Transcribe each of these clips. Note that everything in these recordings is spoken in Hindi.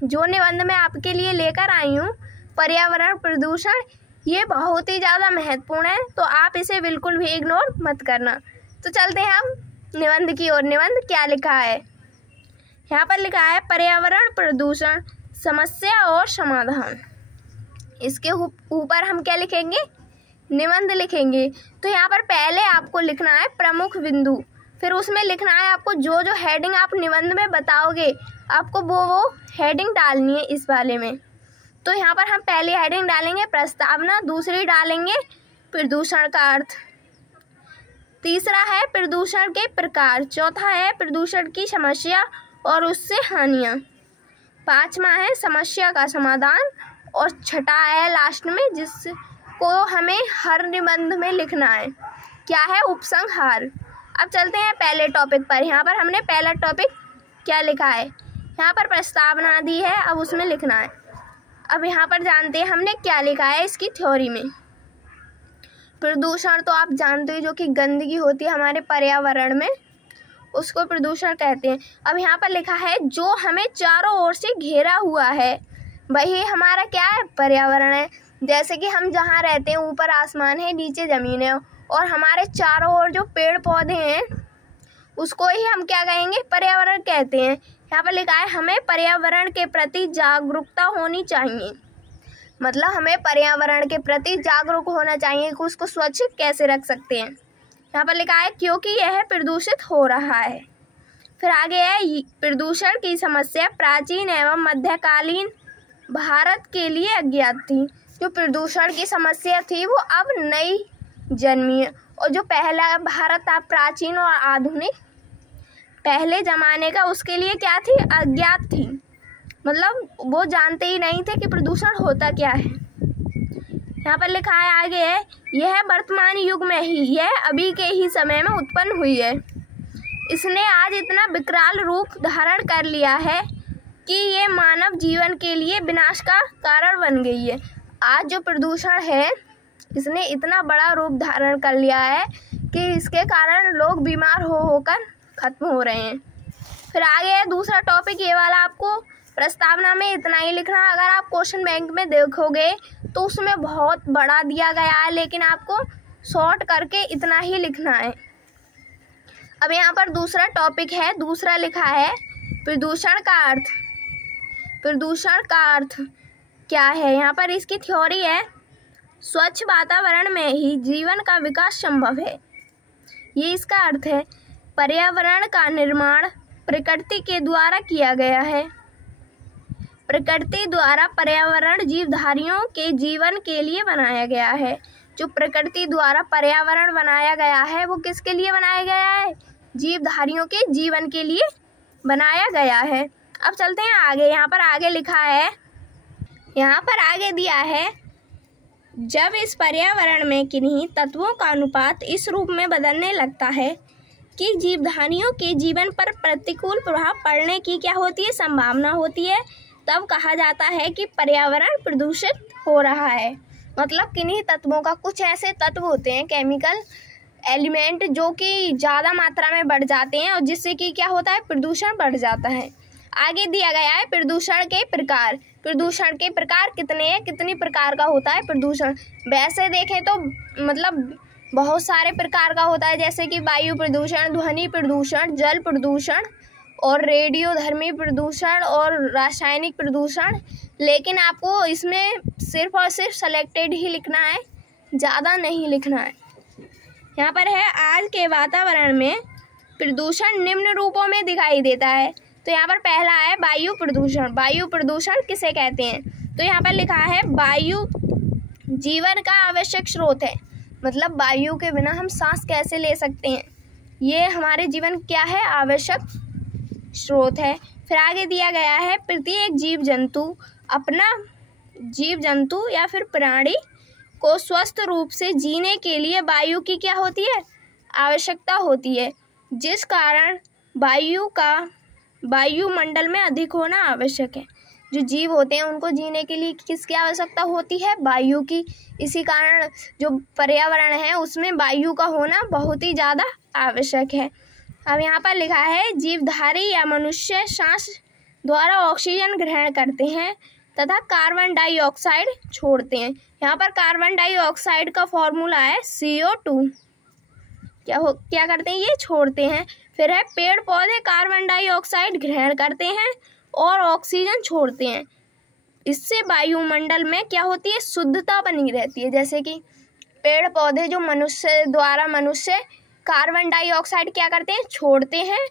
जो निबंध मैं आपके लिए लेकर आई हूँ पर्यावरण प्रदूषण, ये बहुत ही ज़्यादा महत्वपूर्ण है, तो आप इसे बिल्कुल भी इग्नोर मत करना। तो चलते हैं हम निबंध की ओर। निबंध क्या लिखा है, यहाँ पर लिखा है पर्यावरण प्रदूषण समस्या और समाधान। इसके ऊपर हम क्या लिखेंगे, निबंध लिखेंगे। तो यहाँ पर पहले आपको लिखना है प्रमुख बिंदु, फिर उसमें लिखना है आपको जो जो हेडिंग आप निबंध में बताओगे आपको वो हेडिंग डालनी है इस वाले में। तो यहाँ पर हम पहली हेडिंग डालेंगे प्रस्तावना, दूसरी डालेंगे प्रदूषण का अर्थ, तीसरा है प्रदूषण के प्रकार, चौथा है प्रदूषण की समस्या और उससे हानियाँ, पांचवा है समस्या का समाधान और छठा है लास्ट में जिसको हमें हर निबंध में लिखना है, क्या है, उपसंहार। अब चलते हैं पहले टॉपिक पर। यहाँ पर हमने पहला टॉपिक क्या लिखा है, यहाँ पर प्रस्तावना दी है, अब उसमें लिखना है। अब यहाँ पर जानते हैं हमने क्या लिखा है इसकी थ्योरी में। प्रदूषण तो आप जानते हो जो कि गंदगी होती है हमारे पर्यावरण में, उसको प्रदूषण कहते हैं। अब यहाँ पर लिखा है जो हमें चारों ओर से घेरा हुआ है वही हमारा क्या है, पर्यावरण है। जैसे कि हम जहाँ रहते हैं ऊपर आसमान है, नीचे ज़मीन है और हमारे चारों ओर जो पेड़ पौधे हैं उसको ही हम क्या कहेंगे, पर्यावरण कहते हैं। यहाँ पर लिखा है हमें पर्यावरण के प्रति जागरूकता होनी चाहिए, मतलब हमें पर्यावरण के प्रति जागरूक होना चाहिए कि उसको स्वच्छ कैसे रख सकते हैं। यहाँ पर लिखा है क्योंकि यह प्रदूषित हो रहा है। फिर आगे है प्रदूषण की समस्या प्राचीन एवं मध्यकालीन भारत के लिए अज्ञात थी। जो प्रदूषण की समस्या थी वो अब नई जन्मी है और जो पहला भारत था प्राचीन और आधुनिक पहले ज़माने का, उसके लिए क्या थी, अज्ञात थी, मतलब वो जानते ही नहीं थे कि प्रदूषण होता क्या है। यहाँ पर लिखा है आगे है यह वर्तमान युग में ही, यह अभी के ही समय में उत्पन्न हुई है। इसने आज इतना विकराल रूप धारण कर लिया है कि ये मानव जीवन के लिए विनाश का कारण बन गई है। आज जो प्रदूषण है इसने इतना बड़ा रूप धारण कर लिया है कि इसके कारण लोग बीमार होकर खत्म हो रहे हैं। फिर आगे है दूसरा टॉपिक, ये वाला आपको प्रस्तावना में इतना ही लिखना है। अगर आप क्वेश्चन बैंक में देखोगे तो उसमें बहुत बड़ा दिया गया है, लेकिन आपको शॉर्ट करके इतना ही लिखना है। अब यहाँ पर दूसरा टॉपिक है, दूसरा लिखा है प्रदूषण का अर्थ। प्रदूषण का अर्थ क्या है, यहाँ पर इसकी थ्योरी है स्वच्छ वातावरण में ही जीवन का विकास संभव है, ये इसका अर्थ है। पर्यावरण का निर्माण प्रकृति के द्वारा किया गया है। प्रकृति द्वारा पर्यावरण जीवधारियों के जीवन के लिए बनाया गया है। जो प्रकृति द्वारा पर्यावरण बनाया गया है वो किसके लिए बनाया गया है, जीवधारियों के जीवन के लिए बनाया गया है। अब चलते हैं आगे। यहाँ पर आगे लिखा है, यहाँ पर आगे दिया है जब इस पर्यावरण में किन्हीं तत्वों का अनुपात इस रूप में बदलने लगता है कि जीवधारियों के जीवन पर प्रतिकूल प्रभाव पड़ने की क्या होती है, संभावना होती है, तब कहा जाता है कि पर्यावरण प्रदूषित हो रहा है। मतलब किन्हीं तत्वों का, कुछ ऐसे तत्व होते हैं केमिकल एलिमेंट जो कि ज़्यादा मात्रा में बढ़ जाते हैं और जिससे कि क्या होता है, प्रदूषण बढ़ जाता है। आगे दिया गया है प्रदूषण के प्रकार। प्रदूषण के प्रकार कितने हैं, कितनी प्रकार का होता है प्रदूषण। वैसे देखें तो मतलब बहुत सारे प्रकार का होता है, जैसे कि वायु प्रदूषण, ध्वनि प्रदूषण, जल प्रदूषण और रेडियोधर्मी प्रदूषण और रासायनिक प्रदूषण। लेकिन आपको इसमें सिर्फ और सिर्फ सेलेक्टेड ही लिखना है, ज़्यादा नहीं लिखना है। यहाँ पर है आज के वातावरण में प्रदूषण निम्न रूपों में दिखाई देता है। तो यहाँ पर पहला है वायु प्रदूषण। वायु प्रदूषण किसे कहते हैं, तो यहाँ पर लिखा है वायु जीवन का आवश्यक स्रोत है। मतलब वायु के बिना हम सांस कैसे ले सकते हैं, ये हमारे जीवन क्या है, आवश्यक स्रोत है। फिर आगे दिया गया है प्रत्येक जीव जंतु या फिर प्राणी को स्वस्थ रूप से जीने के लिए वायु की क्या होती है, आवश्यकता होती है, जिस कारण वायुमंडल में अधिक होना आवश्यक है। जो जीव होते हैं उनको जीने के लिए किसकी आवश्यकता होती है, वायु की। इसी कारण जो पर्यावरण है उसमें वायु का होना बहुत ही ज़्यादा आवश्यक है। अब यहाँ पर लिखा है जीवधारी या मनुष्य सांस द्वारा ऑक्सीजन ग्रहण करते हैं तथा कार्बन डाइऑक्साइड छोड़ते हैं। यहाँ पर कार्बन डाइऑक्साइड का फॉर्मूला है CO2। क्या करते हैं, ये छोड़ते हैं। फिर है पेड़ पौधे कार्बन डाइऑक्साइड ग्रहण करते हैं और ऑक्सीजन छोड़ते हैं। इससे वायुमंडल में क्या होती है, शुद्धता बनी रहती है। जैसे कि पेड़ पौधे जो मनुष्य कार्बन डाइऑक्साइड क्या करते हैं, छोड़ते हैं,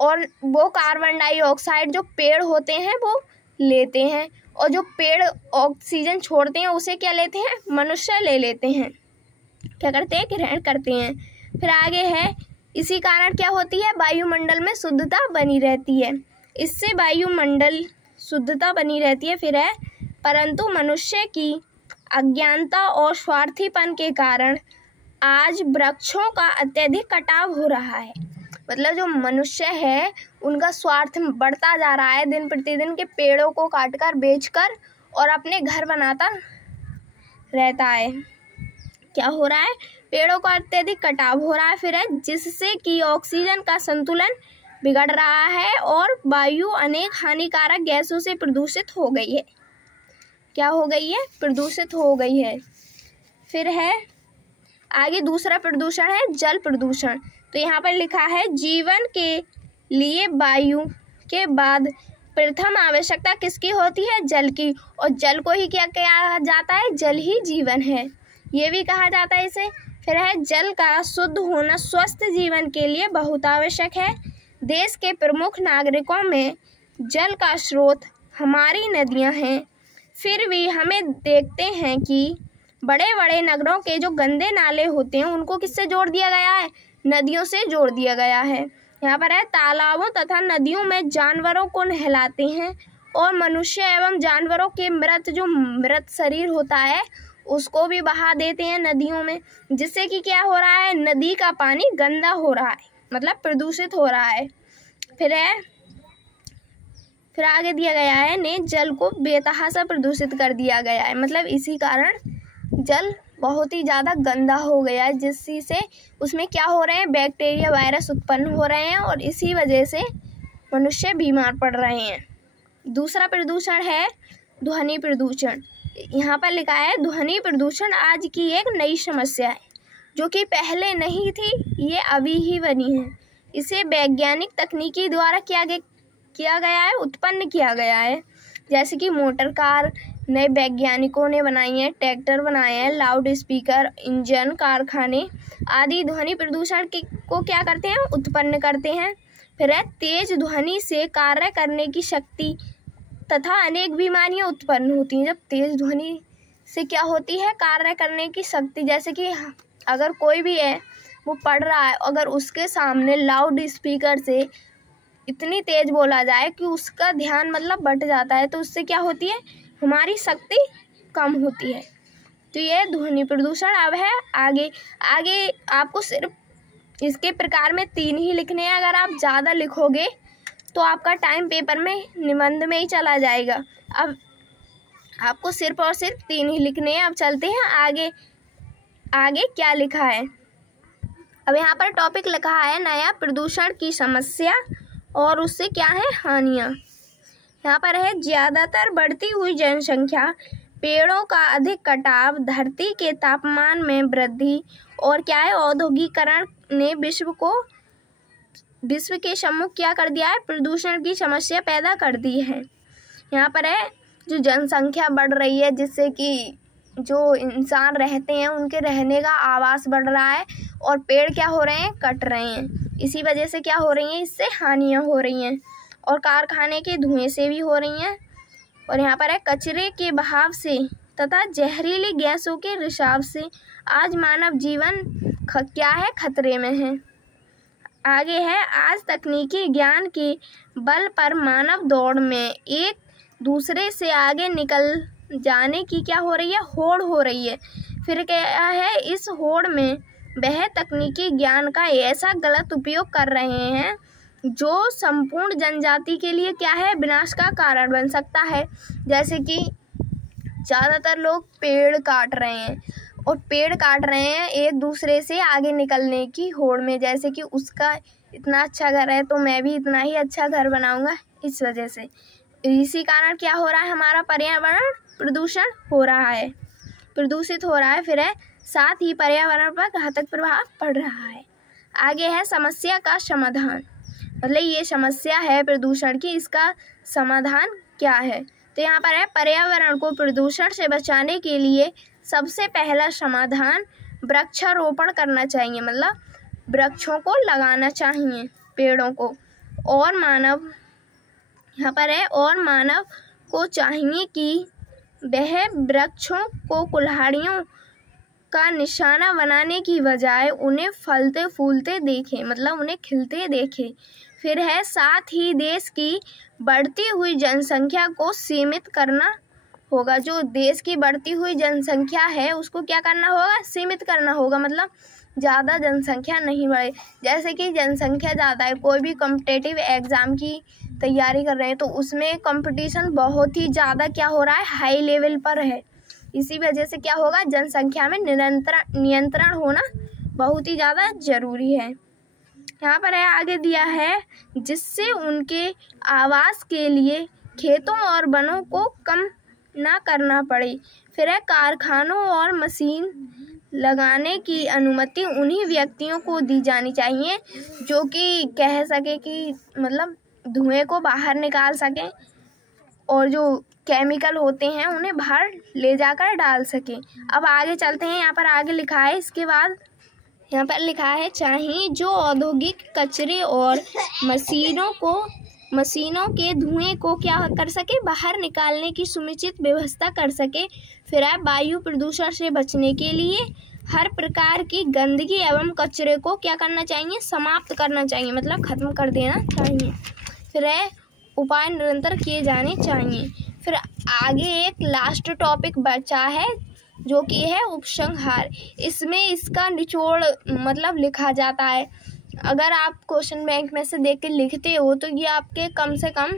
और वो कार्बन डाइऑक्साइड जो पेड़ होते हैं वो लेते हैं, और जो पेड़ ऑक्सीजन छोड़ते हैं उसे क्या लेते हैं, मनुष्य ले लेते हैं, क्या करते हैं, ग्रहण करते हैं। फिर आगे है, इसी कारण क्या होती है, वायुमंडल में शुद्धता बनी रहती है। इससे वायुमंडल शुद्धता बनी रहती है। फिर है, परंतु मनुष्य की अज्ञानता और स्वार्थीपन के कारण आज वृक्षों का अत्यधिक कटाव हो रहा है। मतलब जो मनुष्य है उनका स्वार्थ बढ़ता जा रहा है, दिन प्रतिदिन के पेड़ों को काटकर बेचकर और अपने घर बनाता रहता है। क्या हो रहा है, पेड़ों का अत्यधिक कटाव हो रहा है। फिर है, जिससे कि ऑक्सीजन का संतुलन बिगड़ रहा है और वायु अनेक हानिकारक गैसों से प्रदूषित हो गई है। क्या हो गई है, प्रदूषित हो गई है। फिर है आगे दूसरा प्रदूषण है जल प्रदूषण। तो यहाँ पर लिखा है, जीवन के लिए वायु के बाद प्रथम आवश्यकता किसकी होती है, जल की। और जल को ही क्या कहा जाता है, जल ही जीवन है, ये भी कहा जाता है इसे। फिर है, जल का शुद्ध होना स्वस्थ जीवन के लिए बहुत आवश्यक है। देश के प्रमुख नागरिकों में जल का स्रोत हमारी नदियां हैं। फिर भी हमें देखते हैं कि बड़े बड़े नगरों के जो गंदे नाले होते हैं उनको किससे जोड़ दिया गया है, नदियों से जोड़ दिया गया है। यहाँ पर है, तालाबों तथा नदियों में जानवरों को नहलाते हैं और मनुष्य एवं जानवरों के मृत शरीर होता है उसको भी बहा देते हैं नदियों में, जिससे कि क्या हो रहा है, नदी का पानी गंदा हो रहा है, मतलब प्रदूषित हो रहा है। फिर आगे दिया गया है ने जल को बेतहाशा प्रदूषित कर दिया गया है। मतलब इसी कारण जल बहुत ही ज़्यादा गंदा हो गया है, जिससे उसमें क्या हो रहे हैं, बैक्टीरिया वायरस उत्पन्न हो रहे हैं और इसी वजह से मनुष्य बीमार पड़ रहे हैं। दूसरा प्रदूषण है ध्वनि प्रदूषण। यहाँ पर लिखा है, ध्वनि प्रदूषण आज की एक नई समस्या है जो कि पहले नहीं थी, ये अभी ही बनी है। इसे वैज्ञानिक तकनीकी द्वारा किया गया है, उत्पन्न किया गया है। जैसे कि मोटर कार नए वैज्ञानिकों ने बनाई हैं, ट्रैक्टर बनाए हैं, लाउड स्पीकर, इंजन, कारखाने आदि ध्वनि प्रदूषण को क्या करते हैं, उत्पन्न करते हैं। फिर है, तेज ध्वनि से कार्य करने की शक्ति तथा अनेक बीमारियां उत्पन्न होती हैं। जब तेज ध्वनि से क्या होती है, कार्य करने की शक्ति, जैसे कि अगर कोई भी है वो पढ़ रहा है, अगर उसके सामने लाउड स्पीकर से इतनी तेज बोला जाए कि उसका ध्यान मतलब बट जाता है, तो उससे क्या होती है, हमारी शक्ति कम होती है। तो ये ध्वनि प्रदूषण। अब है आगे आपको सिर्फ इसके प्रकार में 3 ही लिखने हैं। अगर आप ज़्यादा लिखोगे तो आपका टाइम पेपर में निबंध में ही चला जाएगा। अब आपको सिर्फ और सिर्फ 3 ही लिखने हैं। अब चलते हैं आगे क्या लिखा है। अब यहाँ पर टॉपिक लिखा है नया प्रदूषण की समस्या और उससे क्या है, हानियाँ। यहाँ पर है, ज़्यादातर बढ़ती हुई जनसंख्या, पेड़ों का अधिक कटाव, धरती के तापमान में वृद्धि और क्या है, औद्योगिकरण ने विश्व के सम्मुख क्या कर दिया है, प्रदूषण की समस्या पैदा कर दी है। यहाँ पर है, जो जनसंख्या बढ़ रही है जिससे कि जो इंसान रहते हैं उनके रहने का आवास बढ़ रहा है और पेड़ क्या हो रहे हैं, कट रहे हैं। इसी वजह से क्या हो रही हैं, इससे हानियाँ हो रही हैं और कारखाने के धुएं से भी हो रही हैं। और यहाँ पर है, कचरे के बहाव से तथा जहरीली गैसों के रिसाव से आज मानव जीवन क्या है, खतरे में है। आगे है, आज तकनीकी ज्ञान के बल पर मानव दौड़ में एक दूसरे से आगे निकल जाने की क्या हो रही है, होड़ हो रही है। फिर क्या है, इस होड़ में वह तकनीकी ज्ञान का ऐसा गलत उपयोग कर रहे हैं जो संपूर्ण जनजाति के लिए क्या है, विनाश का कारण बन सकता है। जैसे कि ज़्यादातर लोग पेड़ काट रहे हैं और पेड़ काट रहे हैं एक दूसरे से आगे निकलने की होड़ में। जैसे कि उसका इतना अच्छा घर है तो मैं भी इतना ही अच्छा घर बनाऊंगा, इस वजह से, इसी कारण क्या हो रहा है, हमारा पर्यावरण प्रदूषण हो रहा है, प्रदूषित हो रहा है। फिर है साथ ही पर्यावरण पर घातक प्रभाव पड़ रहा है। आगे है समस्या का समाधान, मतलब ये समस्या है प्रदूषण की, इसका समाधान क्या है। तो यहाँ पर है पर्यावरण को प्रदूषण से बचाने के लिए सबसे पहला समाधान वृक्षारोपण करना चाहिए, मतलब वृक्षों को लगाना चाहिए, पेड़ों को। और मानव, यहाँ पर है और मानव को चाहिए कि वह वृक्षों को कुल्हाड़ियों का निशाना बनाने की बजाय उन्हें फलते फूलते देखे, मतलब उन्हें खिलते देखे। फिर है साथ ही देश की बढ़ती हुई जनसंख्या को सीमित करना होगा। जो देश की बढ़ती हुई जनसंख्या है उसको क्या करना होगा, सीमित करना होगा, मतलब ज़्यादा जनसंख्या नहीं बढ़े। जैसे कि जनसंख्या ज़्यादा है, कोई भी कॉम्पिटिटिव एग्ज़ाम की तैयारी कर रहे हैं तो उसमें कंपटीशन बहुत ही ज़्यादा क्या हो रहा है, हाई लेवल पर है। इसी वजह से क्या होगा, जनसंख्या में नियंत्रण होना बहुत ही ज़्यादा ज़रूरी है। यहाँ पर है आगे दिया है जिससे उनके आवास के लिए खेतों और वनों को कम ना करना पड़े। फिर है कारखानों और मशीन लगाने की अनुमति उन्हीं व्यक्तियों को दी जानी चाहिए जो कि कह सके कि मतलब धुएं को बाहर निकाल सकें और जो केमिकल होते हैं उन्हें बाहर ले जाकर डाल सकें। अब आगे चलते हैं, यहाँ पर आगे लिखा है, इसके बाद यहाँ पर लिखा है चाहिए जो औद्योगिक कचरे और मशीनों के धुएं को क्या कर सके, बाहर निकालने की सुनिश्चित व्यवस्था कर सके। फिर है वायु प्रदूषण से बचने के लिए हर प्रकार की गंदगी एवं कचरे को क्या करना चाहिए, समाप्त करना चाहिए, मतलब ख़त्म कर देना चाहिए। फिर है उपाय निरंतर किए जाने चाहिए। फिर आगे एक लास्ट टॉपिक बचा है जो कि है उपसंहार। इसमें इसका निचोड़ मतलब लिखा जाता है। अगर आप क्वेश्चन बैंक में से देख के लिखते हो तो ये आपके कम से कम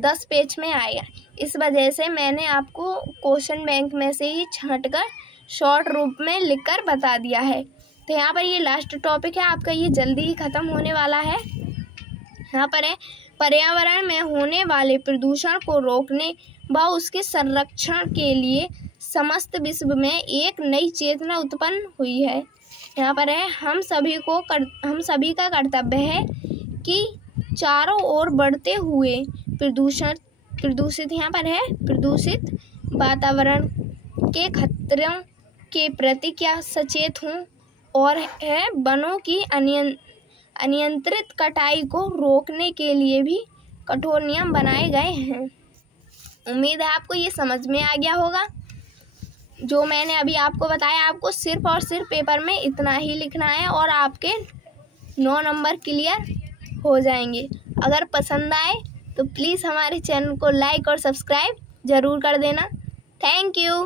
10 पेज में आएगा। इस वजह से मैंने आपको क्वेश्चन बैंक में से ही छांटकर शॉर्ट रूप में लिखकर बता दिया है। तो यहाँ पर ये लास्ट टॉपिक है आपका, ये जल्दी ही ख़त्म होने वाला है। यहाँ पर है पर्यावरण में होने वाले प्रदूषण को रोकने व उसके संरक्षण के लिए समस्त विश्व में एक नई चेतना उत्पन्न हुई है। यहाँ पर है हम सभी का कर्तव्य है कि चारों ओर बढ़ते हुए प्रदूषित यहाँ पर है प्रदूषित वातावरण के खतरों के प्रति क्या सचेत हूँ और है वनों की अनियंत्रित कटाई को रोकने के लिए भी कठोर नियम बनाए गए हैं। उम्मीद है आपको ये समझ में आ गया होगा। जो मैंने अभी आपको बताया, आपको सिर्फ और सिर्फ पेपर में इतना ही लिखना है और आपके 9 नंबर क्लियर हो जाएंगे। अगर पसंद आए तो प्लीज़ हमारे चैनल को लाइक और सब्सक्राइब ज़रूर कर देना। Thank you.